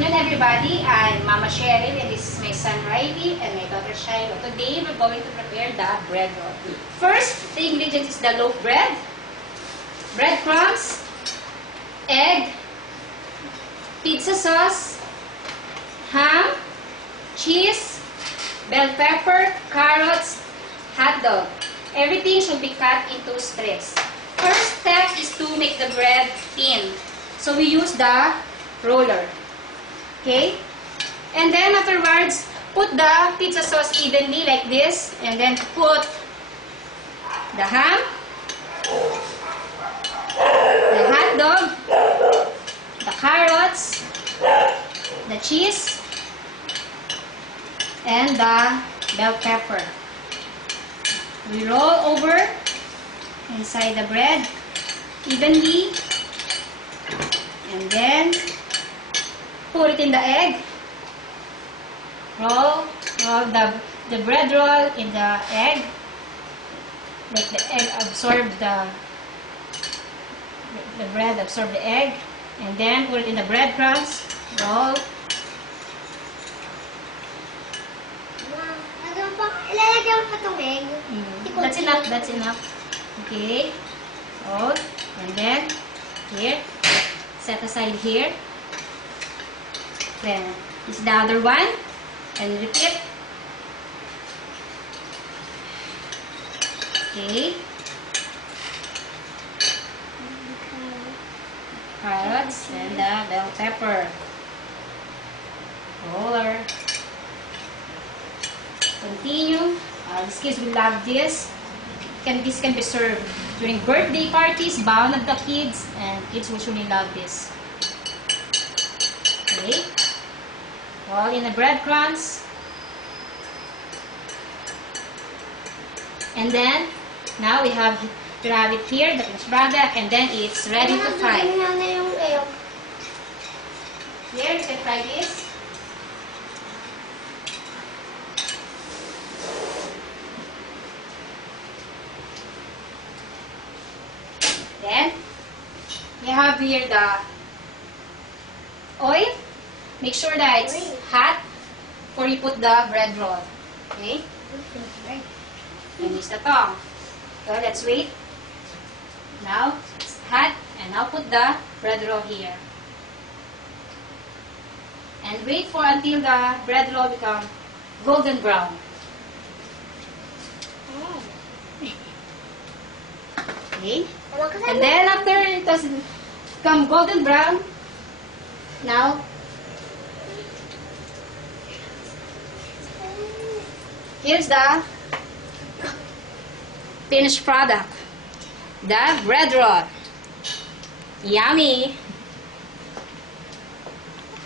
afternoon, everybody. I'm Mama Cheryl, and this is my son Riley and my daughter Shiloh. Today, we're going to prepare the bread roll. First, the ingredients is the loaf bread, breadcrumbs, egg, pizza sauce, ham, cheese, bell pepper, carrots, hot dog. Everything should be cut into strips. First step is to make the bread thin. So we use the roller. Okay? And then afterwards, put the pizza sauce evenly like this. And then put the ham, the hot dog, the carrots, the cheese, and the bell pepper. We roll over inside the bread evenly. And then put it in the egg. Roll the bread roll in the egg. Let the egg absorb the bread absorb the egg. And then put it in the breadcrumbs. Roll. Ilalagay mo pa itong egg. That's enough. That's enough. Okay. Roll. And then here. Set aside here. Then this is the other one. And repeat. Okay. Carrots and the bell pepper. Roller. Continue. These kids will love this. This can be served during birthday parties, baon of the kids, and kids will surely love this. Okay. Roll in the breadcrumbs. And then, now we have it here, the finished product, and then it's ready to fry. Here, you can fry this. Then, you have here the oil. Make sure that it's hot before you put the bread roll. Okay? And use the tongue. So, let's wait. Now, it's hot. And now put the bread roll here. And wait for until the bread roll become golden brown. Okay? And then after it has become golden brown, now here's the finished product, the bread roll. Yummy!